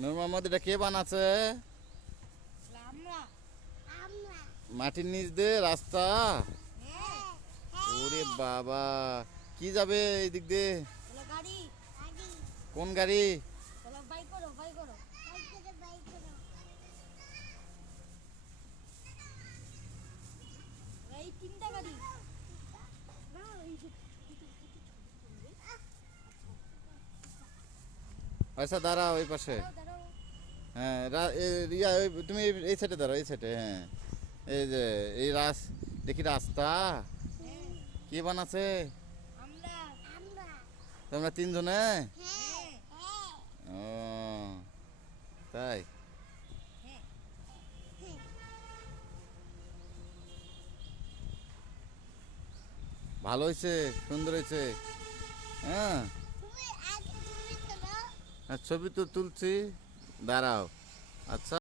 নূর মোহাম্মদ, এটা কে বানাচ্ছে? আমরা আমরা মাটির নিচ দিয়ে রাস্তা। হ্যাঁ ওরে বাবা, কি যাবে এই দিক দিয়ে? চলো গাড়ি গাড়ি কোন গাড়ি? চলো বাইক করো বাইক করো বাইক করো এই তিনটা গাড়ি না এই যে আচ্ছা দাঁড়াও ওই পাশে। দাঁড়াও দাঁড়াও হ্যাঁ তুমি এই সাইডে দাঁড়াও, এই সাইডে। হ্যাঁ, এই যে দেখি রাস্তা। হ্যাঁ কে বানাচ্ছে? আমরা আমরা তোমরা তিনজনে? হ্যাঁ হ্যাঁ ও তাই। হ্যাঁ ভালো হয়েছে, সুন্দর হয়েছে। হ্যাঁ, তুমি আগে তুমি চলো আর ছবি তো তুলছি, দাঁড়াও। আচ্ছা।